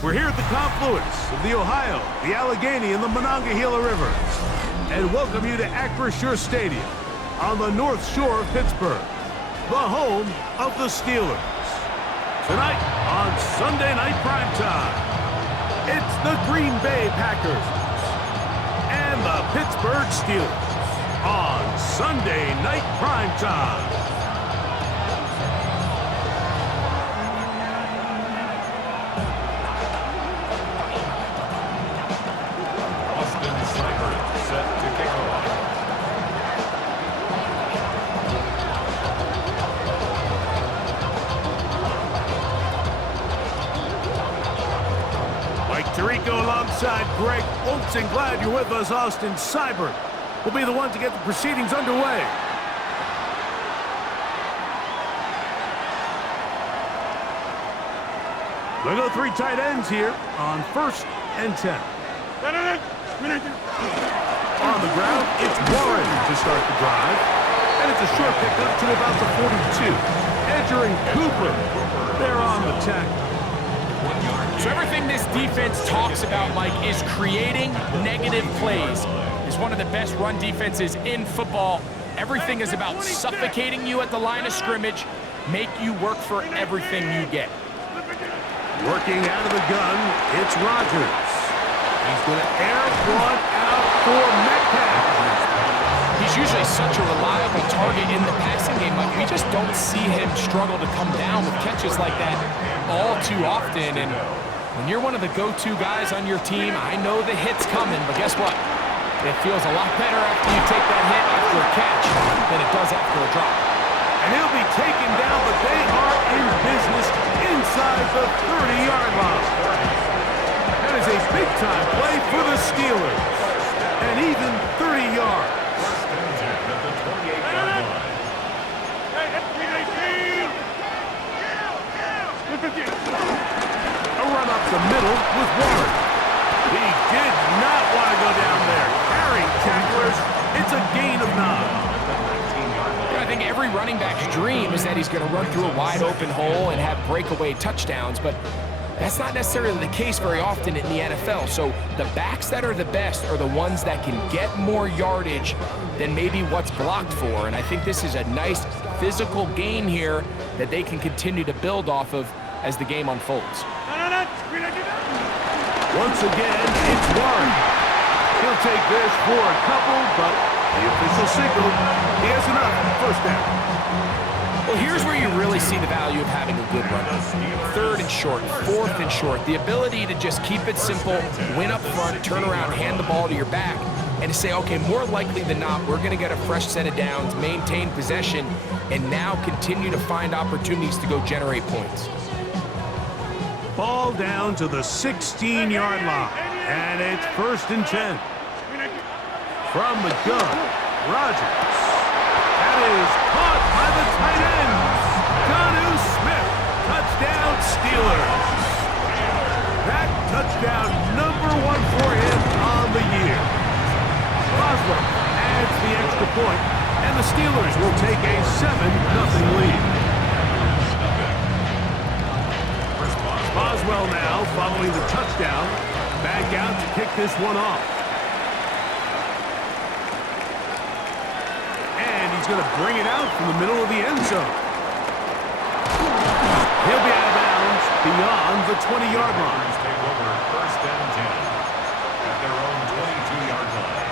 We're here at the confluence of the Ohio, the Allegheny, and the Monongahela Rivers, and welcome you to Acrisure Stadium on the North Shore of Pittsburgh, the home of the Steelers. Tonight on Sunday Night Primetime, it's the Green Bay Packers and the Pittsburgh Steelers on Sunday Night Primetime. Tirico alongside Greg Olson. Glad you're with us. Austin Seibert will be the one to get the proceedings underway. They'll go three tight ends here on 1st and 10. On the ground, it's Warren to start the drive. And it's a short pickup to about the 42. Entering Cooper. They're on the tackle. So everything this defense talks about, Mike, is creating negative plays. It's one of the best run defenses in football. Everything is about suffocating you at the line of scrimmage, make you work for everything you get. Working out of the gun, it's Rodgers. He's going to air one out for Metcalf. He's usually such a reliable target in the passing game, but we just don't see him struggle to come down with catches like that all too often. And when you're one of the go-to guys on your team, I know the hit's coming, but guess what? It feels a lot better after you take that hit after a catch than it does after a drop. And he'll be taken down, but they are in business inside Big-time play for the Steelers. And even 30 yards. A run up the middle with Warren. He did not want to go down there. Carrying tacklers, it's a gain of 9. I think every running back's dream is that he's going to run through a wide open hole and have breakaway touchdowns, but that's not necessarily the case very often in the NFL. So the backs that are the best are the ones that can get more yardage than maybe what's blocked for. And I think this is a nice physical gain here that they can continue to build off of as the game unfolds. Once again, it's Warren. He'll take this for a couple, but the official signal, he has enough. First down. Well, here's where you really see the value of having a good run. 3rd and short, 4th and short. The ability to just keep it simple, win up front, turn around, hand the ball to your back, and to say, okay, more likely than not, we're going to get a fresh set of downs, maintain possession, and now continue to find opportunities to go generate points. Ball down to the 16-yard line, and it's 1st and 10. From the gun, Rodgers. That is caught by the tight end. Jonnu Smith. Touchdown, Steelers. That touchdown number 1 for him on the year. Boswell adds the extra point, and the Steelers will take a 7-0 lead. Boswell now, following the touchdown, back out to kick this one off. And he's going to bring it out from the middle of the end zone. He'll be out of bounds beyond the 20-yard line. Take over 1st and 10 at their own 22-yard line.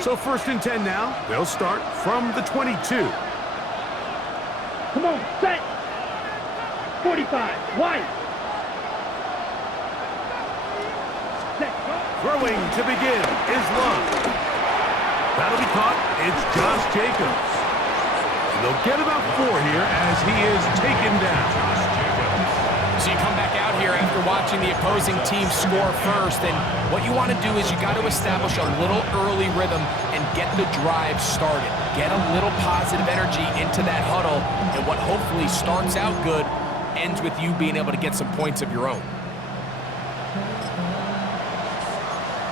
So 1st and 10 now. They'll start from the 22. Come on, set. 45, wide. Set, go. Throwing to begin is Love. That'll be caught. It's Josh Jacobs. And they'll get about 4 here as he is taken down. So you come back out here after watching the opposing team score first, and what you want to do is you got to establish a little early rhythm and get the drive started. Get a little positive energy into that huddle, and what hopefully starts out good ends with you being able to get some points of your own.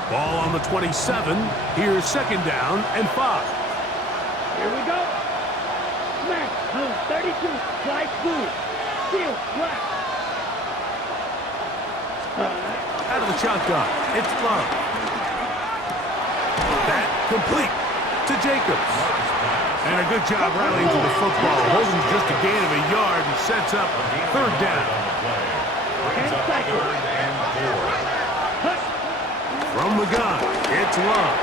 Ball on the 27. Here's 2nd down and 5. Here we go. Smash, move, 32, slide through. Steal, flat. Out of the shotgun, it's Love. That complete to Jacobs. And a good job rallying to the football. Holding just a gain of a yard and sets up 3rd down. And cycle. From the gun, it's Love.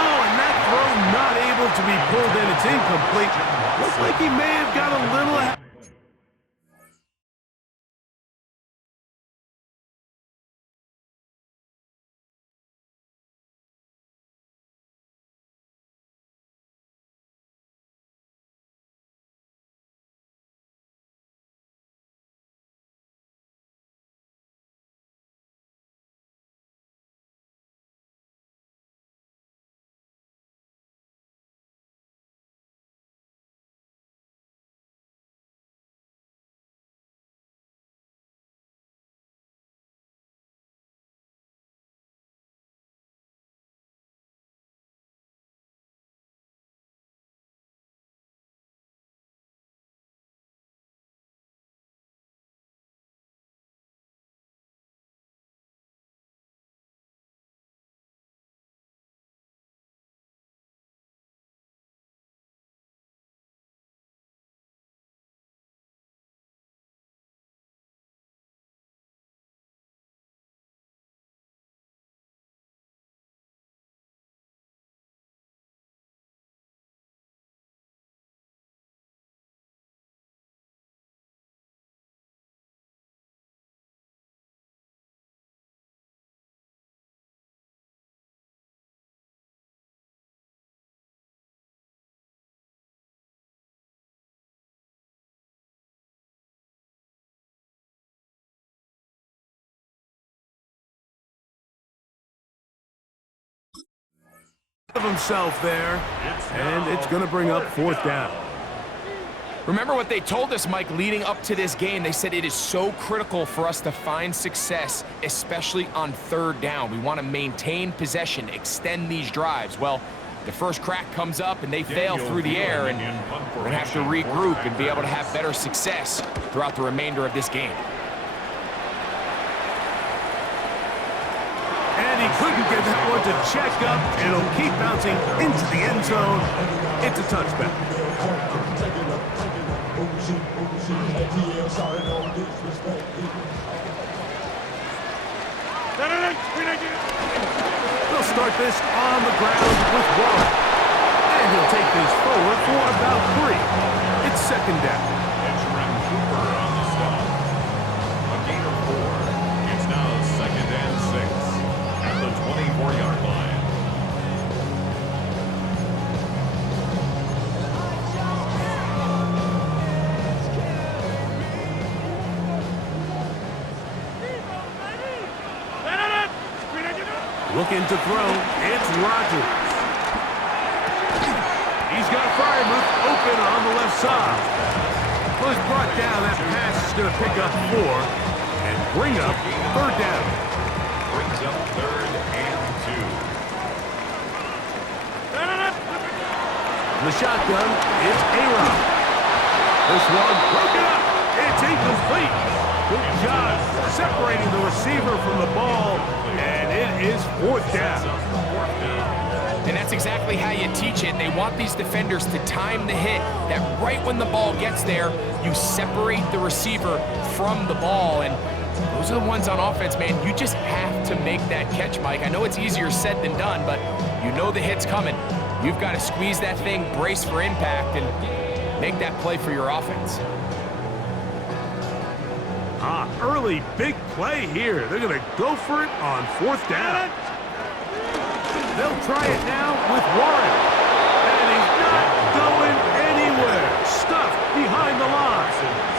Oh, and that throw not able to be pulled in. It's incomplete. Looks like he may have got a little... of himself there, and it's going to bring up fourth down. Remember what they told us, Mike, leading up to this game. They said it is so critical for us to find success, especially on third down. We want to maintain possession, extend these drives. Well, the first crack comes up and they fail through the air, and we're going to have to regroup and be able to have better success throughout the remainder of this game. And he couldn't get that one to check up. It'll keep bouncing into the end zone. It's a touchback. They'll start this on the ground with Warren. And he'll take this forward for about 3. It's second down. Benjamin Cooper on the stop. A gain of 4. It's now second and 6 at the 24-yard line. Looking to throw, it's Rodgers. He's got Freiermuth open on the left side. Well, he's brought down. That pass is going to pick up 4 and bring up third down. Brings up third and 2. The shotgun, it's A-Rod. This one broken up. It's incomplete. Good job separating the receiver from the ball, and it is fourth down. And that's exactly how you teach it. They want these defenders to time the hit, that right when the ball gets there, you separate the receiver from the ball. And those are the ones on offense, man. You just have to make that catch, Mike. I know it's easier said than done, but you know the hit's coming. You've got to squeeze that thing, brace for impact, and make that play for your offense. Early big play here. They're going to go for it on fourth down. They'll try it now with Warren. And he's not going anywhere. Stuffed behind the line.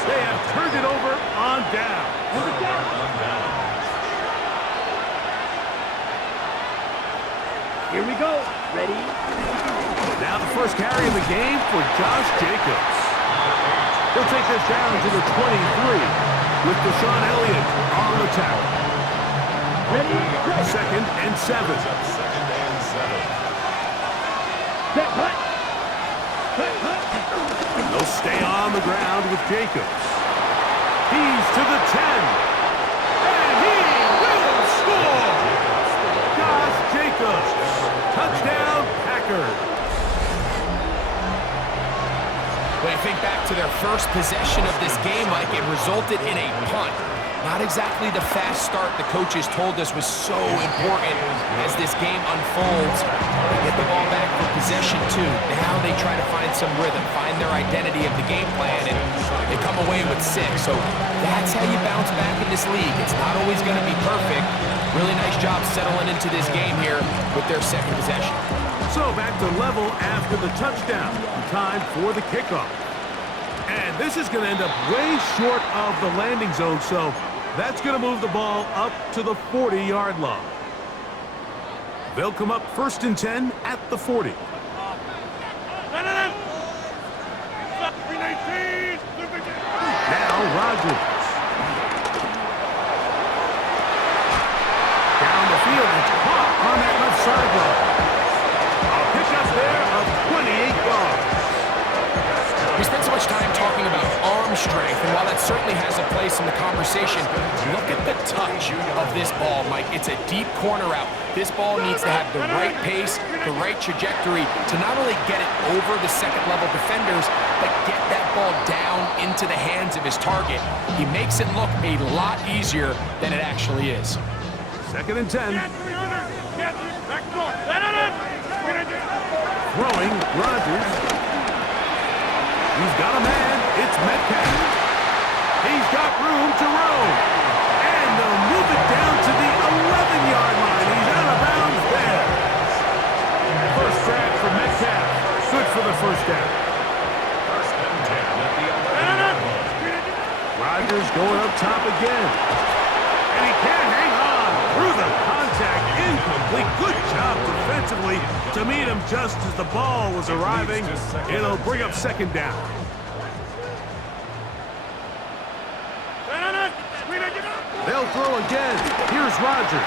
They have turned it over on down. Here we go. Ready? Now the first carry of the game for Josh Jacobs. He'll take this down to the 23 with Deshaun Elliott on the tackle. Ready? Second and 7. Second and 7. Set, hut. Hut, hut. They'll stay on the ground with Jacobs. He's to the 10. And he will score! Josh Jacobs. Touchdown, Packers. When you think back to their first possession of this game, Mike, it resulted in a punt. Not exactly the fast start the coaches told us was so important as this game unfolds. They get the ball back for possession 2. Now they try to find some rhythm, find their identity of the game plan, and they come away with 6. So that's how you bounce back in this league. It's not always going to be perfect. Really nice job settling into this game here with their second possession. So back to level after the touchdown. Time for the kickoff. And this is going to end up way short of the landing zone, so that's going to move the ball up to the 40-yard line. They'll come up first and 10 at the 40. Now Rodgers. Down the field, it's caught on that left sideline. A pickup there of 28 yards. We spent so much time talking about arm strength, and while that certainly has a place in the conversation, look at the touch of this ball, Mike. It's a deep corner out. This ball needs to have the right pace, the right trajectory to not only get it over the second-level defenders, but get that ball down into the hands of his target. He makes it look a lot easier than it actually is. Second and 10. Throwing, Rodgers. He's got a man. It's Metcalf. He's got room to roam. And they'll move it down to the 11-yard line. He's out of bounds there. First drag for Metcalf. Good for the first down. First and 10 at the 11-yard line. Rodgers going up top again. And he can't hang on through the contact. Incomplete. quickly. Good job defensively to meet him just as the ball was arriving. It'll bring up second down. They'll throw again. Here's Rodgers.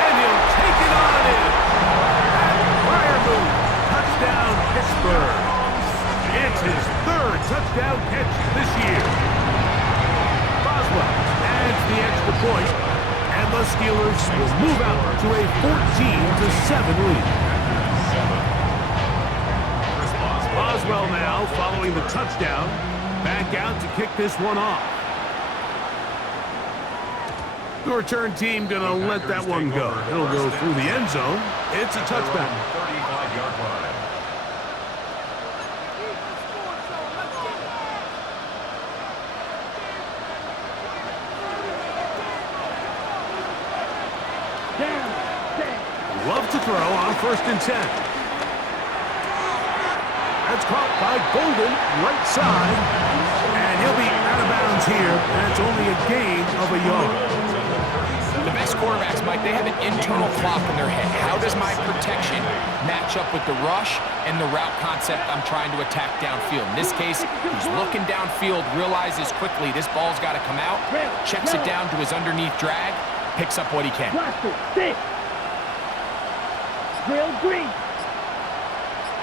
And he'll take it on in. Fire move. Touchdown, Pittsburgh. It's his third touchdown catch this year. Boswell adds the extra point, and the Steelers will move out to a 14-7 lead. Boswell now following the touchdown. Back out to kick this one off. The return team going to let that one go. It'll go through the end zone. It's a touchback. 35-yard line. Love to throw on 1st and 10. That's caught by Golden, right side. And he'll be out of bounds here. And it's only a gain of a yard. The best quarterbacks, Mike, they have an internal clock in their head. How does my protection match up with the rush and the route concept I'm trying to attack downfield? In this case, he's looking downfield, realizes quickly this ball's got to come out, checks it down to his underneath drag, picks up what he can. Drill green.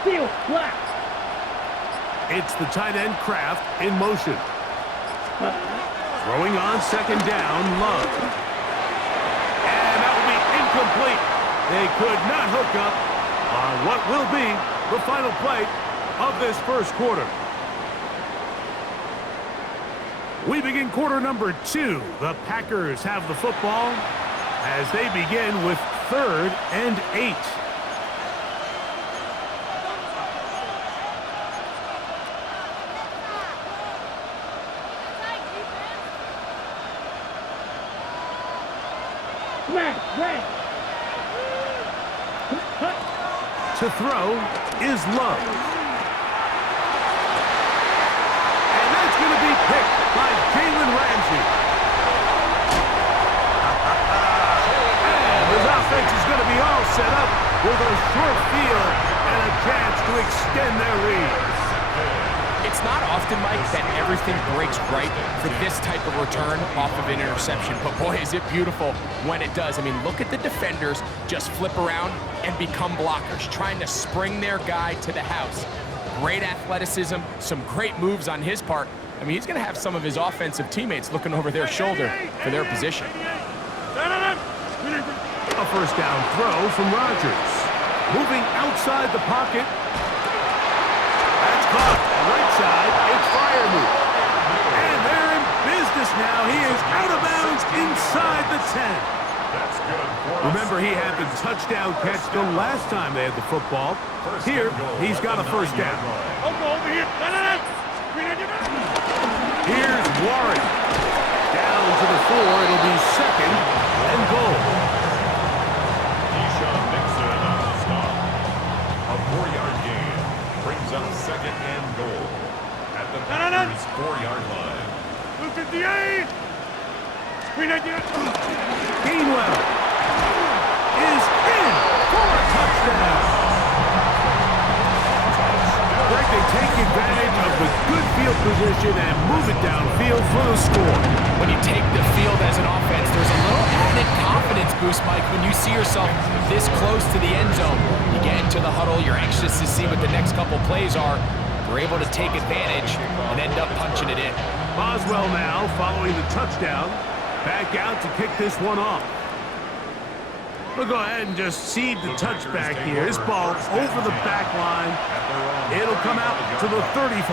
Field black. It's the tight end Kraft in motion. Throwing on 2nd down, Love. And that will be incomplete. They could not hook up on what will be the final play of this first quarter. We begin quarter number 2. The Packers have the football as they begin with 3rd and 8. To throw is Love. And that's going to be picked by Jalen Ramsey. And his offense is going to be all set up with a short field and a chance to extend their lead. It's not often, Mike, that everything breaks right for this type of return off of an interception. But boy, is it beautiful when it does. I mean, look at the defenders just flip around and become blockers, trying to spring their guy to the house. Great athleticism, some great moves on his part. I mean, he's going to have some of his offensive teammates looking over their shoulder for their position. A first down throw from Rodgers. Moving outside the pocket. That's caught. Right side, it's fire move. And they're in business now. He is out of bounds inside the 10. Remember, he had the touchdown catch the last time they had the football. Here, he's got a first down. Here's Warren. Down to the 4. It'll be 2nd and goal. A 4-yard gain brings up 2nd and goal at the Packers' 4-yard line. Gainwell is in for a touchdown. Greg, they take advantage of the good field position and move it downfield for the score. When you take the field as an offense, there's a little added confidence boost, Mike, when you see yourself this close to the end zone. You get into the huddle, you're anxious to see what the next couple plays are. You're able to take advantage and end up punching it in. Boswell now following the touchdown. Back out to kick this one off. We'll go ahead and just seed the touchback here. This ball over the back line. It'll come out to the 35.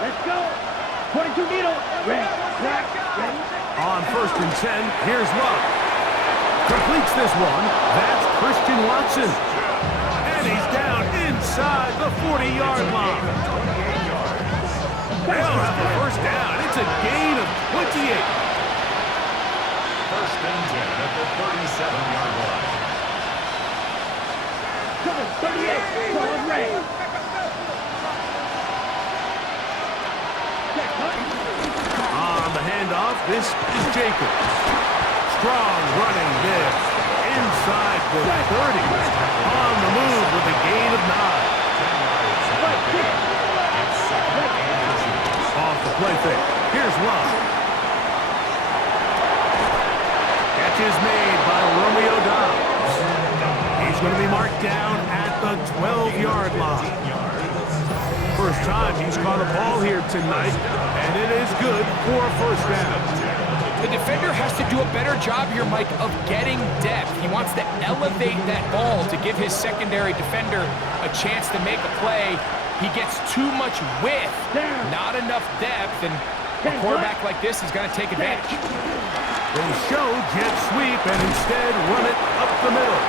Let's go. 22 needle. Red, black, ready. On 1st and 10, here's Love. Completes this one. That's Christian Watson. And he's down inside the 40-yard line. They'll have a first down. It's a gain of 28. 1st and 10 at the 37-yard line. Cover 38. Solid red. This is Jacobs. Strong running there. Inside the 30. On the move with a gain of 9. Off the play fake. Here's Love. Catch is made by Romeo Dobbs. He's going to be marked down at the 12-yard line. First time he's caught a ball here tonight, and it is good for a first down. The defender has to do a better job here, Mike, of getting depth. He wants to elevate that ball to give his secondary defender a chance to make a play. He gets too much width, not enough depth, and a quarterback like this is going to take advantage. They show jet sweep and instead run it up the middle,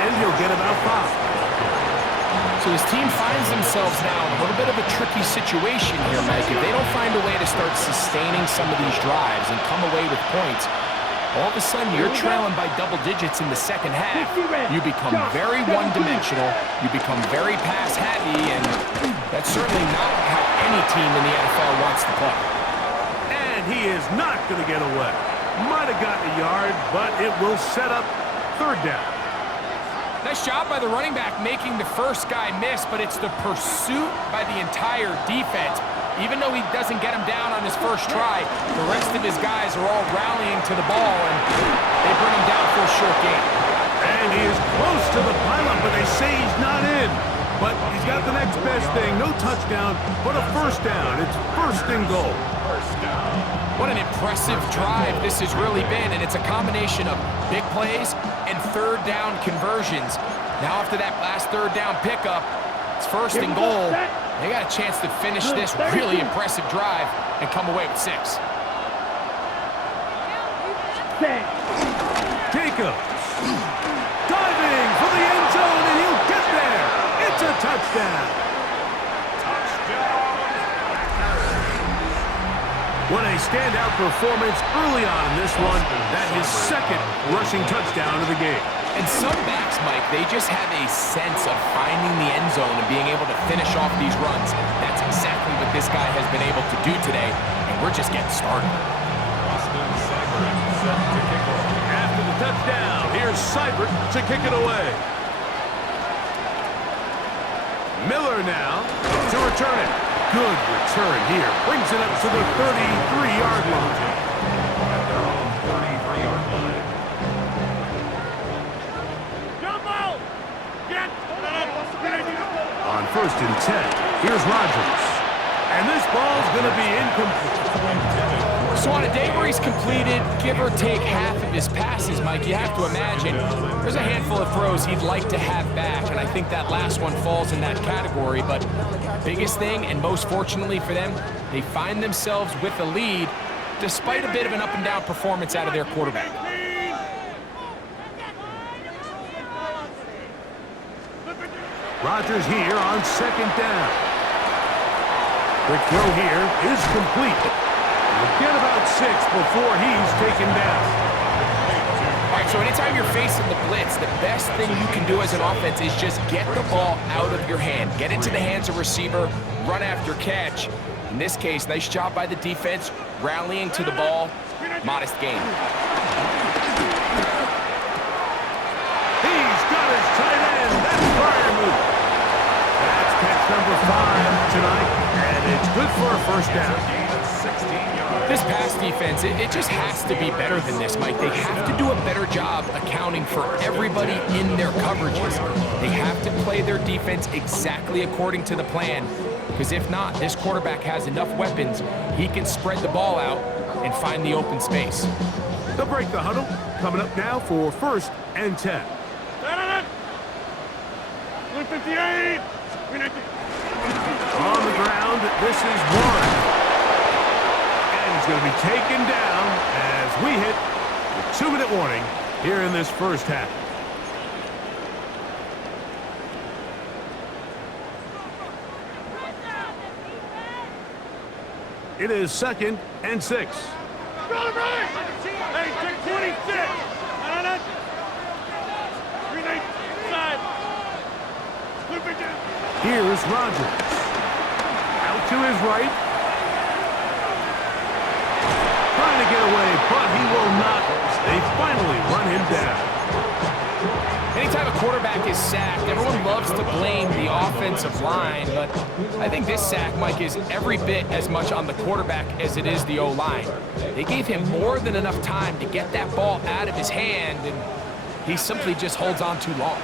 and he'll get about 5. So his team finds themselves now in a little bit of a tricky situation here, Mike. If they don't find a way to start sustaining some of these drives and come away with points, all of a sudden you're trailing by double digits in the second half. You become very one-dimensional, you become very pass-heavy, and that's certainly not how any team in the NFL wants to play. And he is not going to get away. Might have gotten a yard, but it will set up third down. Nice job by the running back making the first guy miss, but it's the pursuit by the entire defense. Even though he doesn't get him down on his first try, the rest of his guys are all rallying to the ball, and they bring him down for a short gain. And he is close to the pylon, but they say he's not in. But he's got the next best thing. No touchdown, but a first down. It's first and goal. What an impressive drive this has really been, and it's a combination of big plays and third down conversions. Now after that last third down pickup, it's first and goal. They got a chance to finish this really impressive drive and come away with 6. Jacobs diving for the end zone, and he'll get there. It's a touchdown. What a standout performance early on in this one. That his second rushing touchdown of the game. And some backs, Mike, they just have a sense of finding the end zone and being able to finish off these runs. That's exactly what this guy has been able to do today, and we're just getting started. After the touchdown, here's Seibert to kick it away. Miller now to return it. Good return here. Brings it up to the 33-yard line. At their own 33-yard line. On first and 10, here's Rodgers. And this ball's going to be incomplete. So on a day where he's completed, give or take half of his passes, Mike, you have to imagine there's a handful of throws he'd like to have back, and I think that last one falls in that category. But biggest thing, and most fortunately for them, they find themselves with a lead despite a bit of an up-and-down performance out of their quarterback. Rodgers here on second down. Quick throw here is complete. We'll get about 6 before he's taken down. All right, so anytime you're facing the blitz, the best thing you can do as an offense is just get the ball out of your hand. Get into the hands of receiver, run after catch. In this case, nice job by the defense, rallying to the ball, modest gain. He's got his tight end. That's fire move. That's catch number 5 tonight, and it's good for a first down. This pass defense, it just has to be better than this, Mike. They have to do a better job accounting for everybody in their coverages. They have to play their defense exactly according to the plan, because if not, this quarterback has enough weapons, he can spread the ball out and find the open space. They'll break the huddle. Coming up now for first and 10. 158. On the ground, this is 1. He's going to be taken down as we hit the 2-minute warning here in this first half. It is second and 6. Hey, take 26. Here's Rodgers. Out to his right. Trying to get away, but he will not. They finally run him down. Anytime a quarterback is sacked, everyone loves to blame the offensive line, but I think this sack, Mike, is every bit as much on the quarterback as it is the O-line. They gave him more than enough time to get that ball out of his hand, and he simply just holds on too long.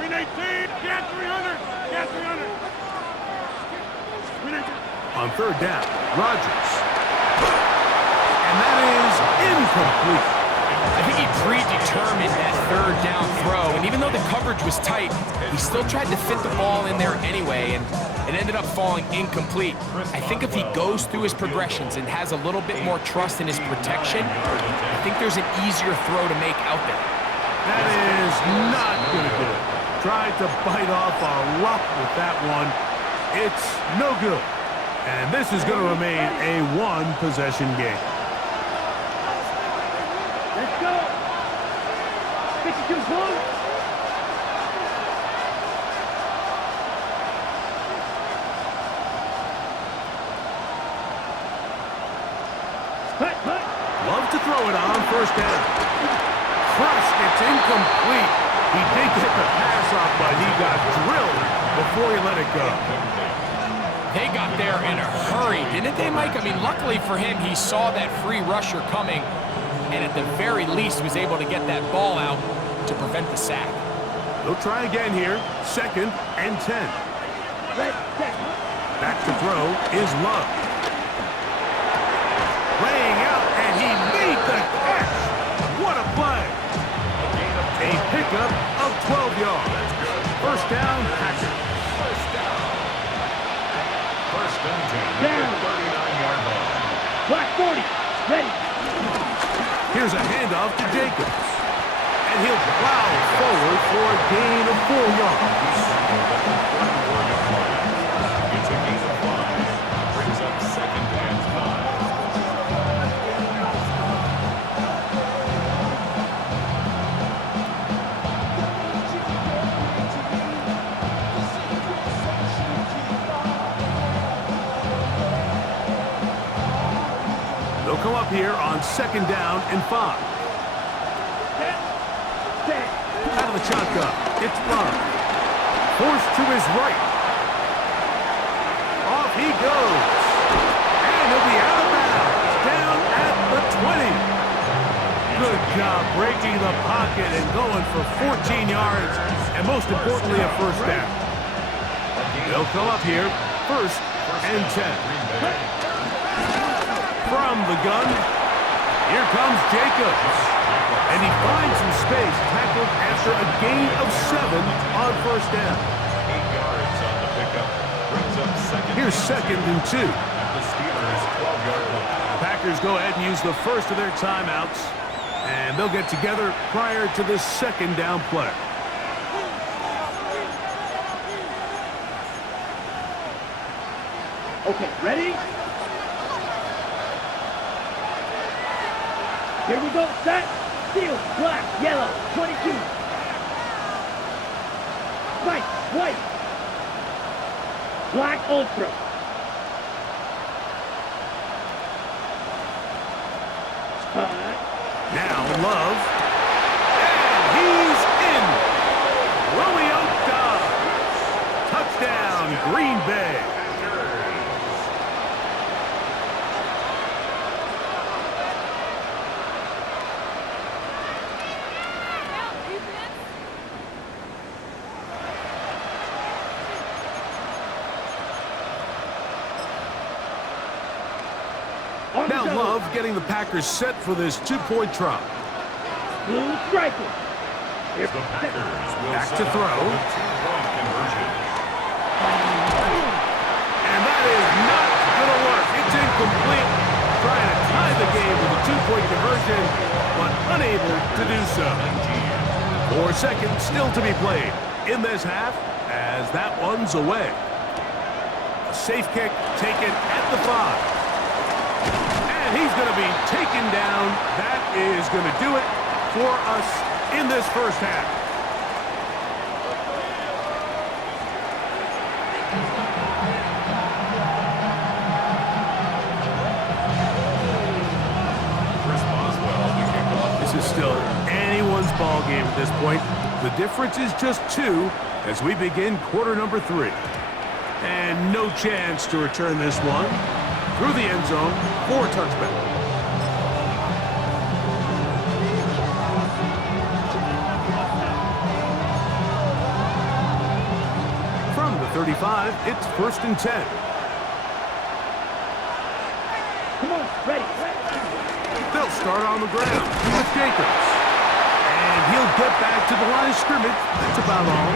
319, get 300, get 300. On third down, Rodgers. And that is incomplete. I think he predetermined that third down throw, and even though the coverage was tight, he still tried to fit the ball in there anyway, and it ended up falling incomplete. I think if he goes through his progressions and has a little bit more trust in his protection, I think there's an easier throw to make out there. That is not going to do it. Tried to bite off a lot with that one. It's no good. And this is going to remain a one-possession game. Let's go. 52 points. Put. Love to throw it on first down. Crushed, it's incomplete. He did get the pass off, but he got drilled before he let it go. They got there in a hurry, didn't they, Mike? I mean, luckily for him, he saw that free rusher coming, and at the very least was able to get that ball out to prevent the sack. They'll try again here. 2nd and 10. Back to throw is Love. Laying out, and he made the catch. What a play. A pickup of 12 yards. First down, Packers. First and 10 Down. at the 39-yard line. Black 40. Ready. Here's a handoff to Jacobs. And he'll plow forward for a gain of 4 yards. It's a gain of 5. Brings up 2nd and 5. They'll come up here on 2nd down and 5. Out of the shotgun, it's Love. Forced to his right. Off he goes. And he'll be out of bounds. Down at the 20. Good job breaking the pocket and going for 14 yards. And most importantly, a first down. They'll come up here, 1st and 10. From the gun, here comes Jacobs. And he finds some space, tackled after a gain of 7 on first down. 8 yards on the pickup. Brings up 2nd. Here's 2nd and 2. At the Steelers' 12-yard line. Packers go ahead and use the first of their timeouts, and they'll get together prior to this 2nd down play. Okay, ready? Here we go, set. Steel, black, yellow, 22. White, white. Black ultra. Now Love. And he's in. Romeo Dobbs. Touchdown, Green Bay. Now Love getting the Packers set for this 2-point try. Blue striker. The Packers will Back to set up throw. for the 2-point conversion. And that is not going to work. It's incomplete. Trying to tie the game with a 2-point conversion, but unable to do so. 4 seconds still to be played in this half as that one's away. A safe kick taken at the 5. And he's going to be taken down. That is going to do it for us in this first half. this point. The difference is just 2 as we begin quarter number 3. And no chance to return this one. Through the end zone for a touchback. From the 35, it's 1st and 10. Come on, ready. They'll start on the ground with Jacobs. And he'll get back to the line of scrimmage. That's about all.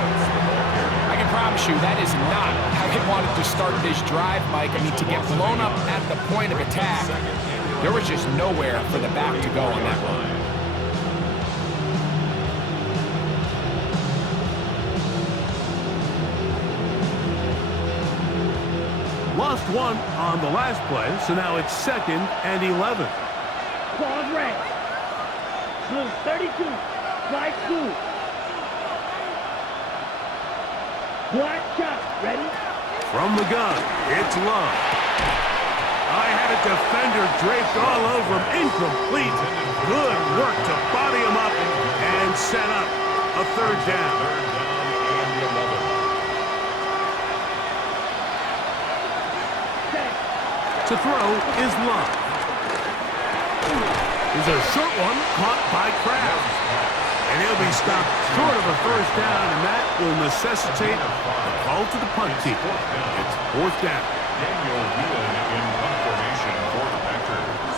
I can promise you that is not how he wanted to start this drive, Mike. I mean, to get blown up at the point of attack, there was just nowhere for the back to go on that run. Lost 1 on the last play, so now it's 2nd and 11. Claws red. Blue 32. Fly blue. Black shot. Ready? From the gun, it's Love. I had a defender draped all over him. Incomplete. Good work to body him up and set up a 3rd down. To throw is Love. There's a short one caught by Kraft. And he'll be stopped short of a 1st down, and that will necessitate a call to the punt team. It's 4th down. Daniel Whelan in punt formation for the Packers.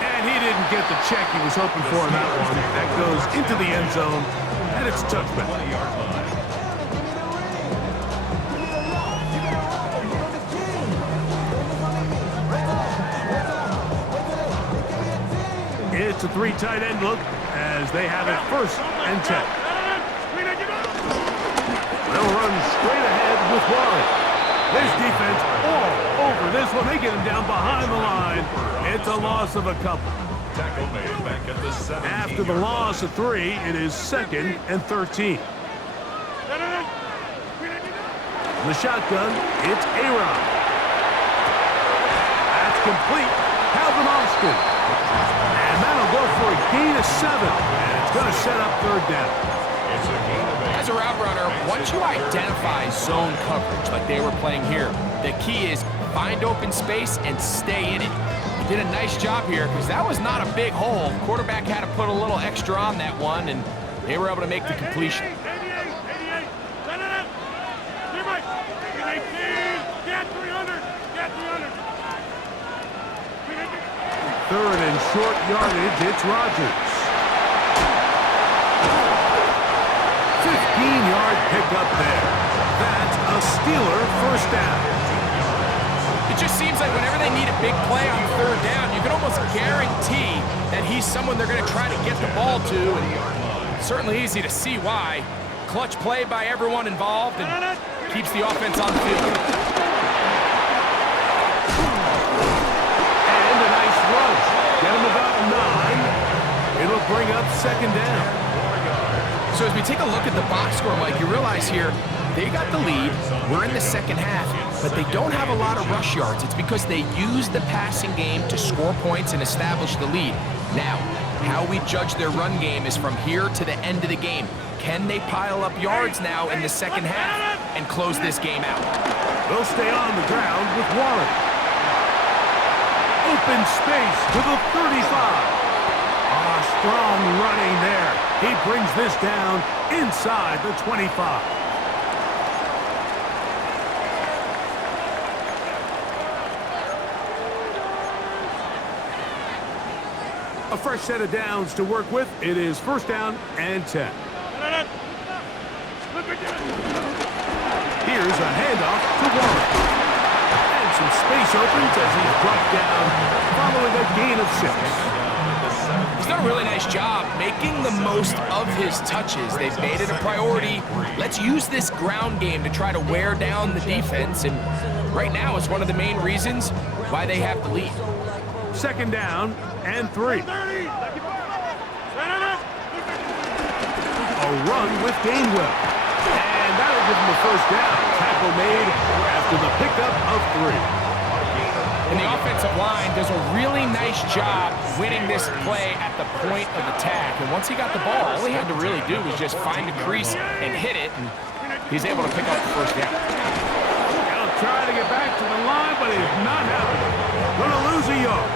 And he didn't get the check he was hoping for on that one. That goes into the end zone, and it's a touchback. 20-yard line. It's a 3 tight end look as they have it 1st and 10. They'll run straight ahead with Warren. This defense all over this one. They get him down behind the line. It's a loss of a couple. Tackle made back at the 17. After the loss of 3, it is 2nd and 13. In the shotgun, it's A-Rod. That's complete. Calvin Austin. And that'll go for a gain of 7. And it's going to set up 3rd down. It's a gain of 8. As a route runner, once you identify zone coverage like they were playing here, the key is find open space and stay in it. He did a nice job here because that was not a big hole. Quarterback had to put a little extra on that one, and they were able to make the completion. 3rd and short yardage, it's Rodgers. 15-yard pickup there. That's a Steeler 1st down. It just seems like whenever they need a big play on 3rd down, you can almost guarantee that he's someone they're going to try to get the ball to. And certainly easy to see why. Clutch play by everyone involved and keeps the offense on the field. And a nice rush. Get him about 9. It'll bring up 2nd down. So as we take a look at the box score, Mike, you realize here they got the lead. We're in the 2nd half, but they don't have a lot of rush yards. It's because they use the passing game to score points and establish the lead. Now, how we judge their run game is from here to the end of the game. Can they pile up yards now in the 2nd half and close this game out? They'll stay on the ground with Warren. Open space to the 35. Strong running there. He brings this down inside the 25. A fresh set of downs to work with. It is 1st down and 10. Here's a handoff to Warren. And some space opens as he's brought down following a gain of 6. He's done a really nice job making the most of his touches. They've made it a priority. Let's use this ground game to try to wear down the defense. And right now it's one of the main reasons why they have the lead. 2nd down and 3. A run with Gainwell. And that'll give him the 1st down. Tackle made after the pickup of 3. And the offensive line does a really nice job winning this play at the point of attack. And once he got the ball, all he had to really do was just find a crease and hit it, and he's able to pick up the first down. He'll try to get back to the line, but it's not happening. Gonna lose a yard.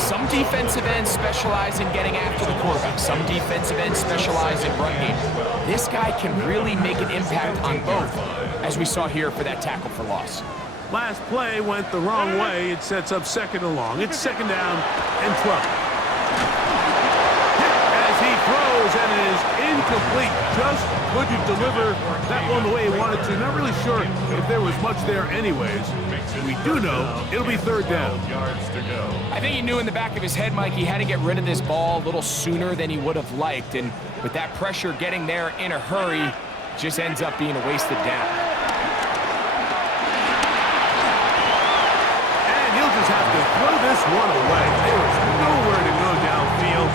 Some defensive ends specialize in getting after the quarterback. Some defensive ends specialize in run game. This guy can really make an impact on both, as we saw here for that tackle for loss. Last play went the wrong way. It sets up second and long. It's second down and 12. As he throws, and it is incomplete. Just couldn't deliver that one the way he wanted to. Not really sure if there was much there anyways. We do know it'll be third down. I think he knew in the back of his head, Mike, he had to get rid of this ball a little sooner than he would have liked. And with that pressure getting there in a hurry, just ends up being a wasted down. Just have to throw this one away. There is nowhere to go downfield.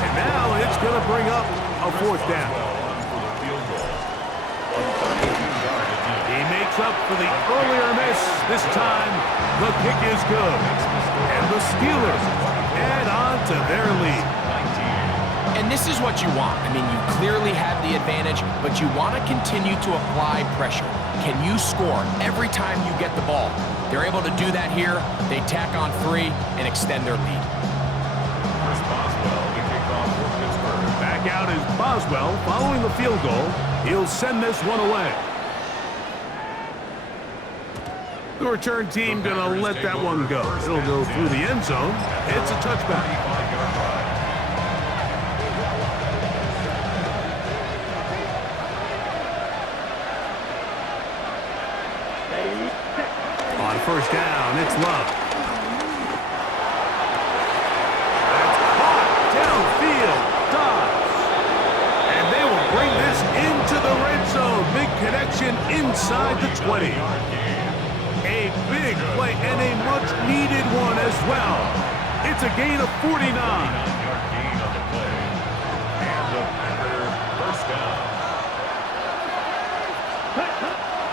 And now it's going to bring up a fourth down. He makes up for the earlier miss. This time, the kick is good. And the Steelers add on to their lead. And this is what you want. I mean, you clearly have the advantage, but you want to continue to apply pressure. Can you score every time you get the ball? They're able to do that here. They tack on 3 and extend their lead. Back out is Boswell following the field goal. He'll send this one away. The return team gonna let that one go. It'll go through the end zone. It's a touchback. On first down, it's Love. That's caught downfield. Dobbs. And they will bring this into the red zone. Big connection inside the 20. A big play and a much-needed one as well. It's a gain of 49.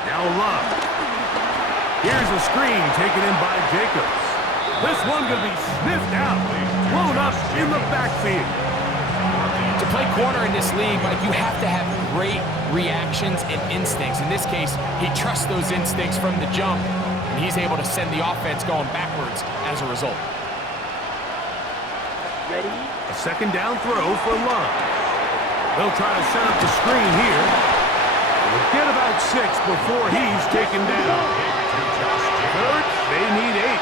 Now Love. Here's a screen taken in by Jacobs. This one going to be sniffed out, blown up in the backfield. To play corner in this league, Mike, you have to have great reactions and instincts. In this case, he trusts those instincts from the jump, and he's able to send the offense going backwards as a result. Ready? A second down throw for Love. They'll try to set up the screen here. We'll get about 6 before he's taken down. Third, they need 8. 10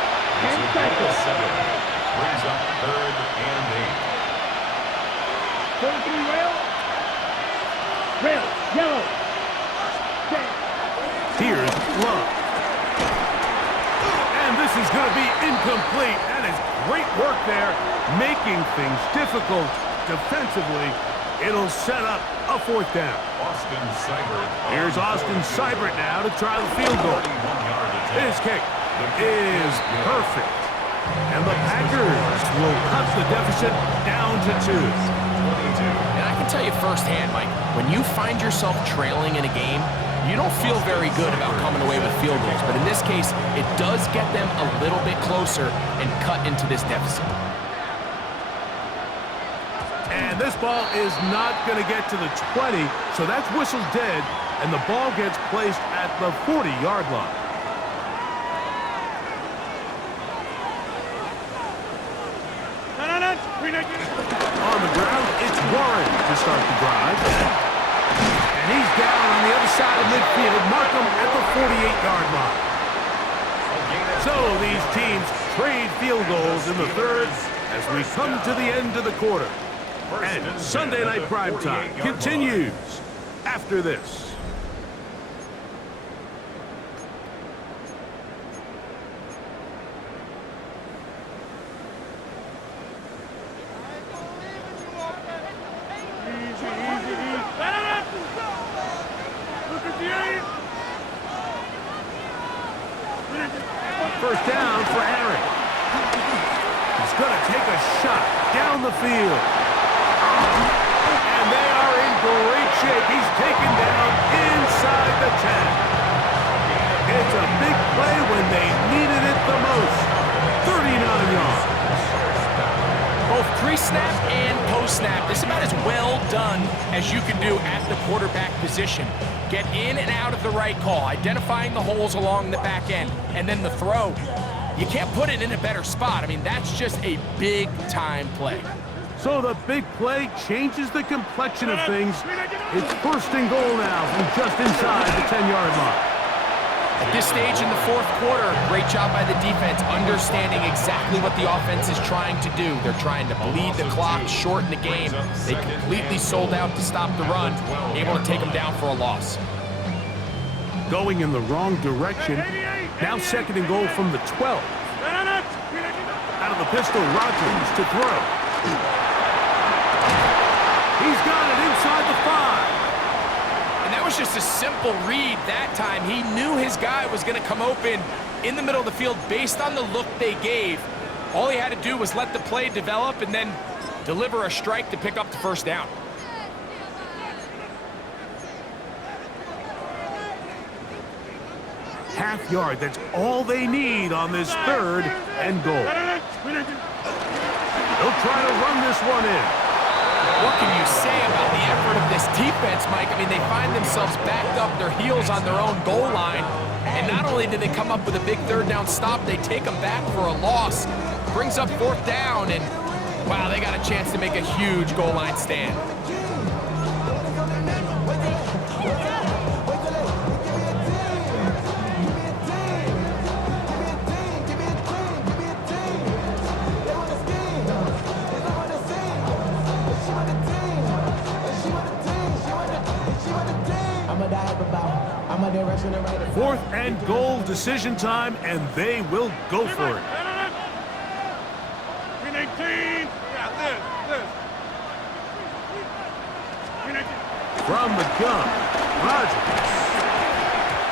seconds. Brings up third and 8. 43 rail. Rail. Yellow. Set. Here's Love. And this is going to be incomplete. That is great work there, making things difficult defensively. It'll set up a fourth down. Austin Seibert. Here's Austin Seibert now to try the field goal. His kick is perfect. And the Packers will cut the deficit down to 2. And I can tell you firsthand, Mike, when you find yourself trailing in a game, you don't feel very good about coming away with field goals. But in this case, it does get them a little bit closer and cut into this deficit. And this ball is not going to get to the 20, so that's whistled dead, and the ball gets placed at the 40-yard line. On the ground, it's Warren to start the drive. And he's down on the other side of midfield, Markham at the 48-yard line. So these teams trade field goals in the third as we come to the end of the quarter. And Sunday Night Primetime continues after this. First down for Aaron. He's going to take a shot down the field. And they are in great shape. He's taken down inside the 10. It's a big play when they needed it the most. pre-snap and post-snap. This is about as well done as you can do at the quarterback position. Get in and out of the right call, identifying the holes along the back end, and then the throw. You can't put it in a better spot. I mean, that's just a big-time play. So the big play changes the complexion of things. It's first and goal now from just inside the 10-yard line. At this stage in the fourth quarter, great job by the defense, understanding exactly what the offense is trying to do. They're trying to bleed the clock, shorten the game. They completely sold out to stop the run, able to take them down for a loss. Going in the wrong direction. Now second and goal from the 12. Out of the pistol, Rodgers to throw. He's got it inside the 5. And that was just a simple read that time. He knew his guy was going to come open in the middle of the field based on the look they gave. All he had to do was let the play develop and then deliver a strike to pick up the first down. Half yard, that's all they need on this third and goal. They'll try to run this one in. What can you say about the effort of this defense, Mike? I mean, they find themselves backed up their heels on their own goal line. And not only do they come up with a big third down stop, they take them back for a loss. Brings up fourth down, and wow, they got a chance to make a huge goal line stand. Fourth and goal, decision time, and they will go for it. From the gun, Rodgers.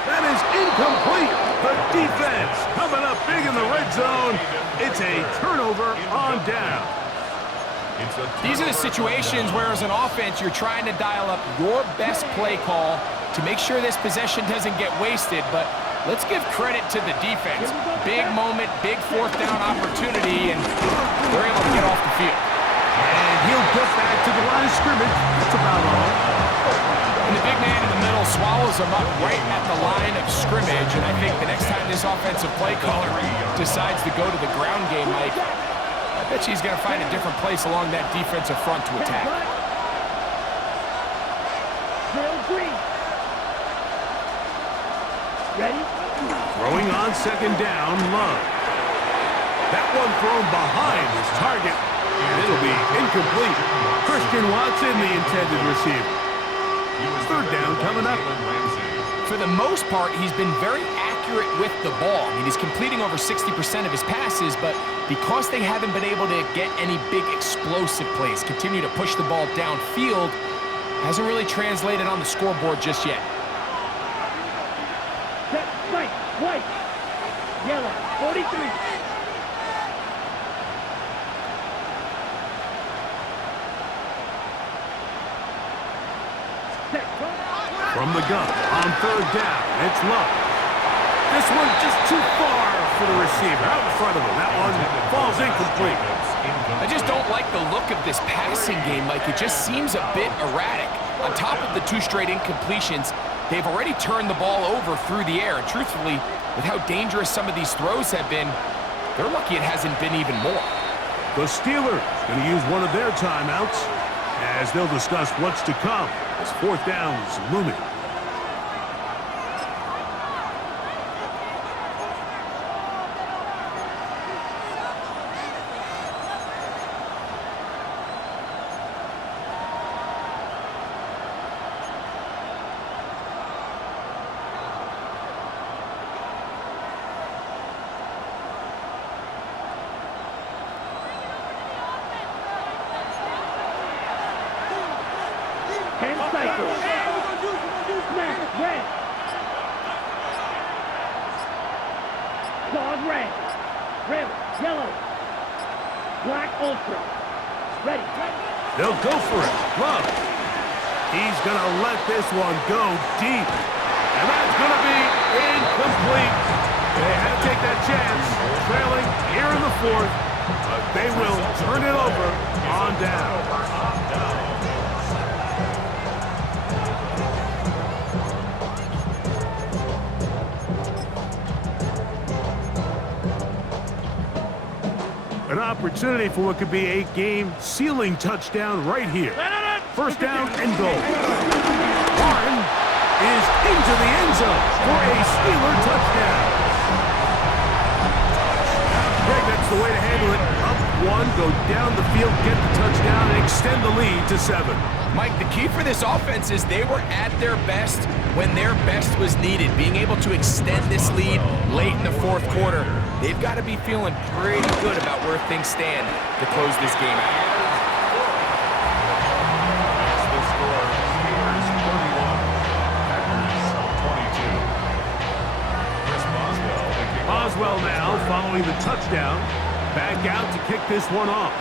That is incomplete. The defense coming up big in the red zone. It's a turnover on down. These are the situations where, as an offense, you're trying to dial up your best play call to make sure this possession doesn't get wasted, but let's give credit to the defense. Big moment, big fourth down opportunity, and they're able to get off the field. And he'll get back to the line of scrimmage. That's about all. And the big man in the middle swallows him up right at the line of scrimmage, and I think the next time this offensive play caller decides to go to the ground game, Mike, I bet you he's going to find a different place along that defensive front to attack. Ready? Throwing on second down, Love. That one thrown behind his target, and it'll be incomplete. Christian Watson, the intended receiver. Third down coming up. For the most part, he's been very accurate with the ball. I mean, he's completing over 60% of his passes, but because they haven't been able to get any big explosive plays, continue to push the ball downfield, hasn't really translated on the scoreboard just yet. Set, right, white, yellow, 43. From the gun, on third down, it's Love. This one just too far for the receiver, out in front of him. That one falls incomplete. I just don't like the look of this passing game, Mike. It just seems a bit erratic. On top of the 2 straight incompletions, they've already turned the ball over through the air. And truthfully, with how dangerous some of these throws have been, they're lucky it hasn't been even more. The Steelers going to use one of their timeouts as they'll discuss what's to come as fourth down is looming. They'll go for it. Love. He's going to let this one go deep. And that's going to be incomplete. They had to take that chance, trailing here in the fourth. But they will turn it over on down. An opportunity for what could be a game-sealing touchdown right here. First down and goal. Warren is into the end zone for a Steeler touchdown. Greg, that's the way to handle it. Up one, go down the field, get the touchdown, and extend the lead to 7. Mike, the key for this offense is they were at their best when their best was needed. Being able to extend this lead late in the fourth quarter, they've got to be feeling pretty good about where things stand to close this game out. Boswell now following the touchdown. Back out to kick this one off.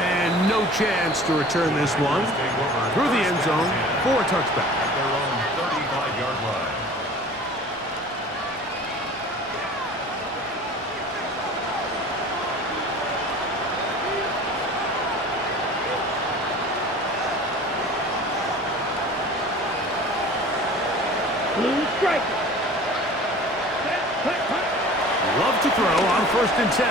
And no chance to return this one through the end zone for a touchback. At their own 35-yard line. Blue strike. Love to throw on 1st and 10.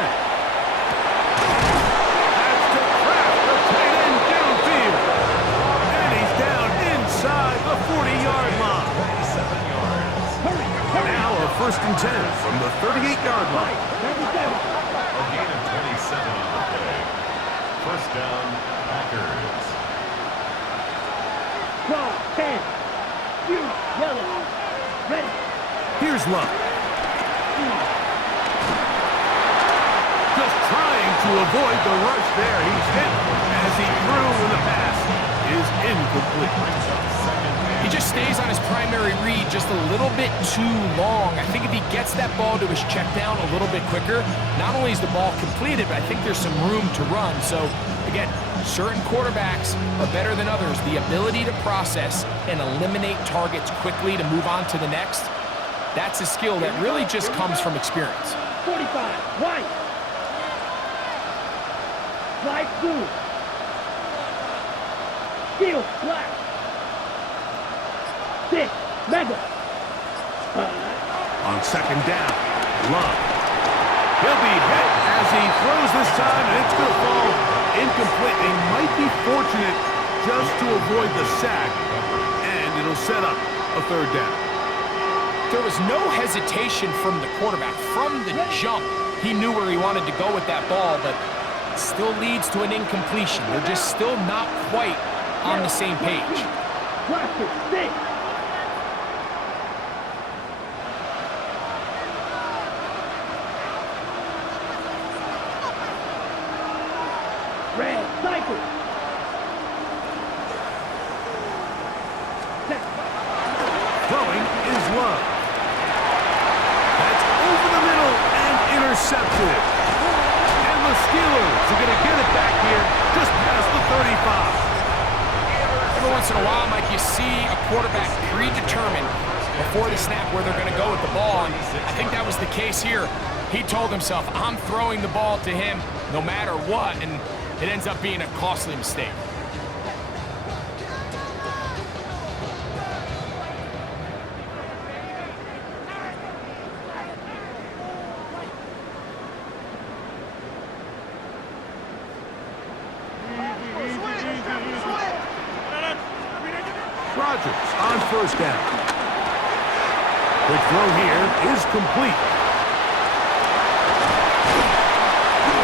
That's to Kraft, the tight end downfield. And he's down inside the 40-yard line. 27 yards. Now a 1st and 10 from the 38-yard line. A gain of 27 on the play. First down, Packers. 12, 10. You yellow. Ready. Here's Love. Just trying to avoid the rush there. He's hit as he threw and the pass is incomplete. He just stays on his primary read just a little bit too long. I think if he gets that ball to his check down a little bit quicker, not only is the ball completed, but I think there's some room to run. So, again, certain quarterbacks are better than others. The ability to process and eliminate targets quickly to move on to the next, that's a skill that really just comes from experience. 45, white. Light blue. Steel, black. 6, mega. On 2nd down, Love. He'll be hit as he throws this time, and it's going to fall incomplete. They might be fortunate just to avoid the sack, and it'll set up a 3rd down. There was no hesitation from the quarterback. From the jump, he knew where he wanted to go with that ball, but it still leads to an incompletion. They're just still not quite on the same page. Plastic, 6. Red, cycle. Throwing is Love. That's over the middle and intercepted. And the Steelers are going to get it back here just past the 35. Every once in a while, Mike, you see a quarterback predetermined before the snap where they're going to go with the ball. And I think that was the case here. He told himself, I'm throwing the ball to him no matter what, and it ends up being a costly mistake. Rodgers on 1st down. The throw here is complete.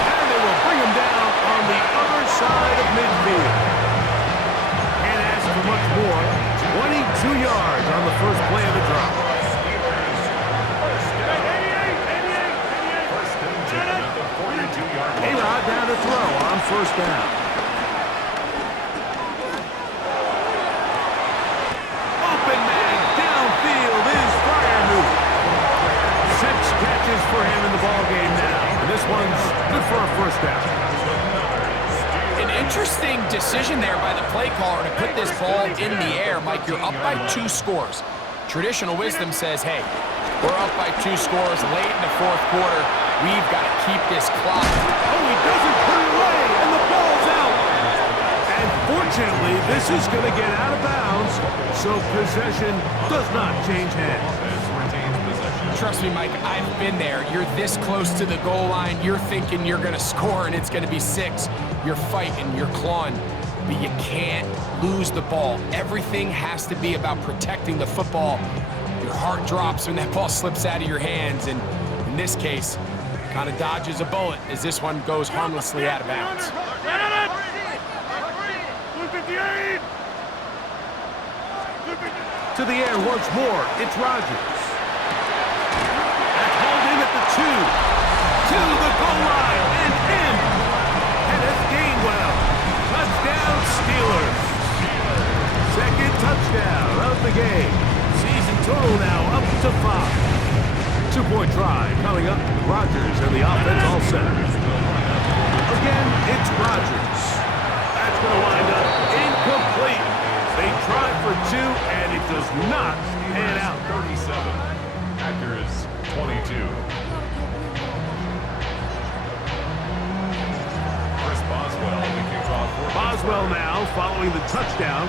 And they will bring him down on the other side of midfield. Can't ask for much more. 22 yards on the first play of the drive. A-Rod down to throw on 1st down. Open man downfield is Freiermuth. 6 catches for him in the ballgame now. And this one's good for a 1st down. An interesting decision there by the play caller to put this ball in the air. Mike, you're up by 2 scores. Traditional wisdom says, hey, we're up by 2 scores late in the 4th quarter. We've got to keep this clock. Oh, he doesn't put it away, and the ball's out. And fortunately, this is going to get out of bounds, so possession does not change hands. Trust me, Mike, I've been there. You're this close to the goal line. You're thinking you're going to score, and it's going to be 6. You're fighting, you're clawing, but you can't lose the ball. Everything has to be about protecting the football. Your heart drops when that ball slips out of your hands, and in this case, kind of dodges a bullet as this one goes harmlessly out of bounds. To the air once more, it's Rodgers. That's hauled in at the 2. To the goal line and in. Kenneth Gainwell. Touchdown Steelers. Second touchdown of the game. Season total now up to 5. 2-point try coming up. Rodgers and the offense all set. Again, it's Rodgers. That's going to wind up incomplete. They tried for 2, and it does not pan out. 37. Packers 22. Chris Boswell, the kickoff. Boswell now following the touchdown.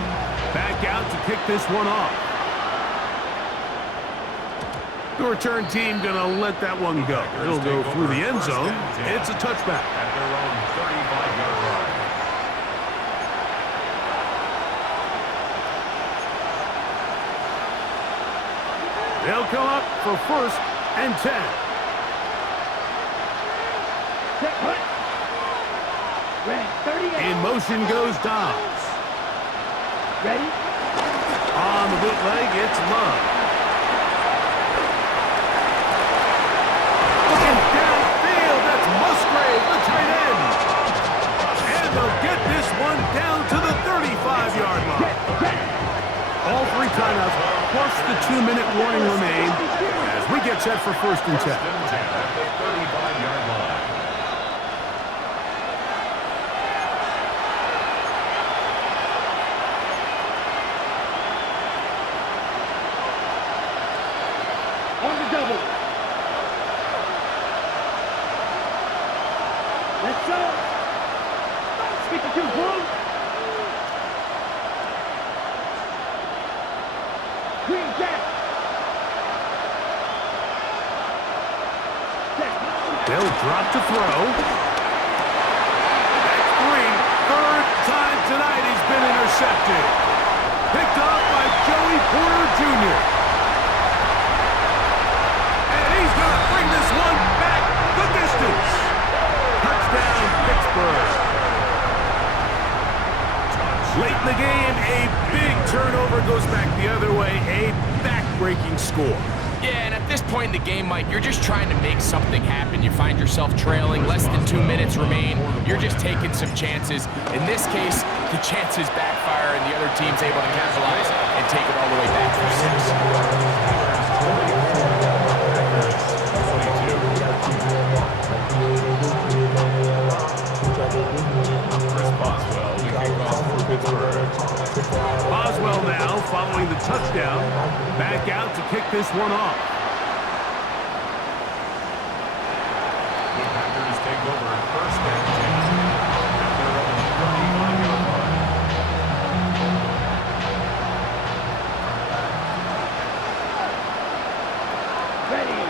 Back out to kick this one off. The return team going to let that one go. It'll go through the end zone. It's a touchback. At their own 35-yard line. They'll come up for 1st and 10. In motion goes Dobbs. Ready? On the bootleg, it's Love. Looking downfield, that's Musgrave, the tight end. And they'll get this one down to the 35-yard line. All 3 timeouts, plus the 2-minute warning remain as we get set for 1st and 10. At the 35-yard line. On the double. Let's go. Stick it to Blue. Green back. They'll drop to throw. That's 3. 3rd time tonight he's been intercepted. Picked off by Joey Porter Jr. And he's going to bring this one back the distance. Touchdown, Pittsburgh. Late in the game, a big turnover goes back the other way. A back-breaking score. Yeah, and at this point in the game, Mike, you're just trying to make something happen. You find yourself trailing, less than 2 minutes remain. You're just taking some chances. In this case, the chances backfire, and the other team's able to capitalize and take it all the way back for 6. Chris Boswell, the kickoff for Pittsburgh. Boswell now following the touchdown. Back out to kick this one off. The Packers take over 1st and 10. At their own 35-yard line. Ready.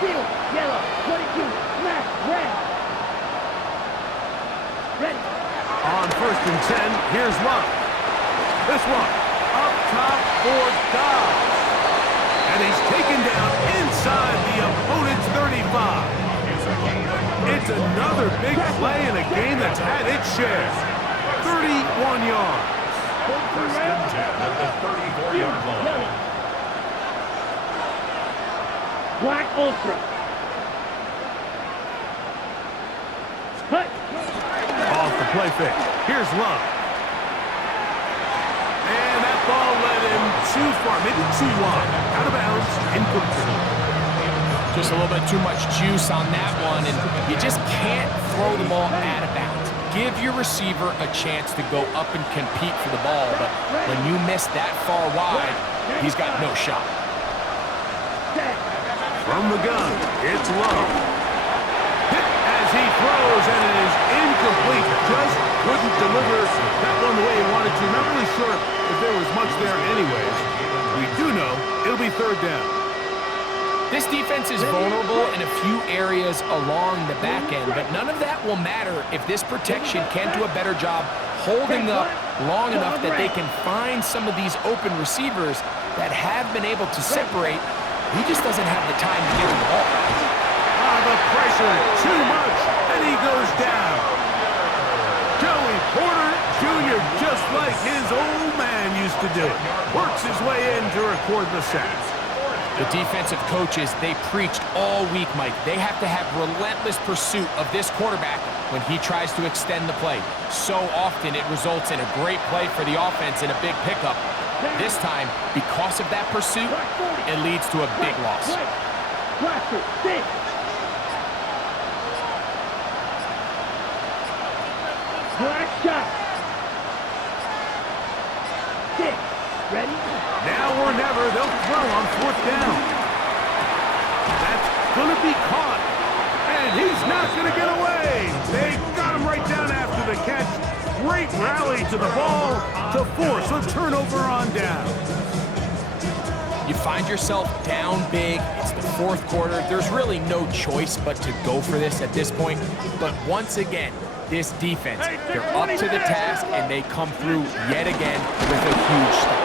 Field, yellow, 22, left, red. Ready. On 1st and 10, here's Love. This one up top for Dobbs. And he's taken down inside the opponent's 35. It's another big play in a game that's had its share. 31 yards. 1st and 10 at the 34-yard line. Black Ultra. Cut. Off the play fake. Here's Love. And that ball led him too far, maybe too wide. Out of bounds, incomplete. Just a little bit too much juice on that one, and you just can't throw the ball out of bounds. Give your receiver a chance to go up and compete for the ball, but when you miss that far wide, he's got no shot. From the gun, it's Love. throws, and it is incomplete. Just couldn't deliver that one the way he wanted to. Not really sure if there was much there anyways. We do know it'll be third down. This defense is vulnerable in a few areas along the back end, but none of that will matter if this protection can't do a better job holding up long enough that they can find some of these open receivers that have been able to separate. He just doesn't have the time to get the ball. The pressure, too much, and he goes down. Joey Porter Jr., just like his old man used to do, works his way in to record the sack. The defensive coaches, they preached all week, Mike. They have to have relentless pursuit of this quarterback when he tries to extend the play. So often it results in a great play for the offense and a big pickup. This time, because of that pursuit, it leads to a big loss. Black shot. 6. Ready? Now or never, they'll throw on fourth down. That's going to be caught. And he's not going to get away. They got him right down after the catch. Great rally to the ball to force a turnover on down. You find yourself down big. It's the fourth quarter. There's really no choice but to go for this at this point. But once again, this defense, they're up to the task, and they come through yet again with a huge stop.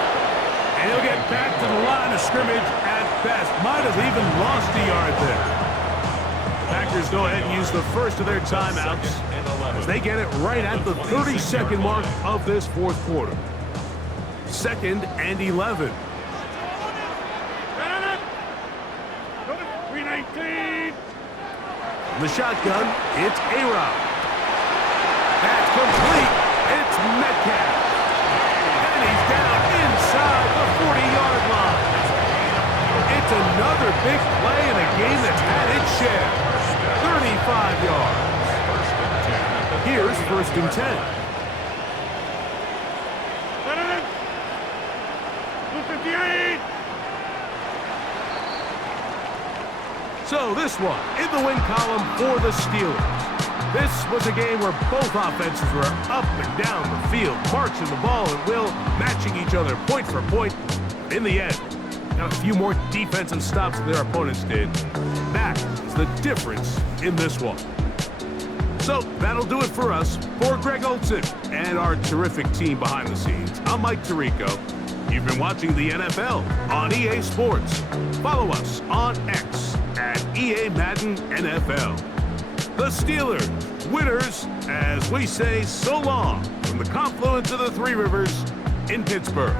And he'll get back to the line of scrimmage at best. Might have even lost a yard there. The Packers go ahead and use the first of their timeouts as they get it right at the 30-second mark of this fourth quarter. 2nd and 11. 319. The shotgun, it's A-Rod. That's complete. It's Metcalf. And he's down inside the 40-yard line. It's another big play in a game that's had its share. 35 yards. Here's 1st and 10. 258. So this one in the win column for the Steelers. This was a game where both offenses were up and down the field, marching the ball at will, matching each other point for point. In the end, got a few more defensive stops than their opponents did. That is the difference in this one. So that'll do it for us. For Greg Olson and our terrific team behind the scenes, I'm Mike Tirico. You've been watching the NFL on EA Sports. Follow us on X at EA Madden NFL. The Steelers, winners, as we say so long from the confluence of the Three Rivers in Pittsburgh.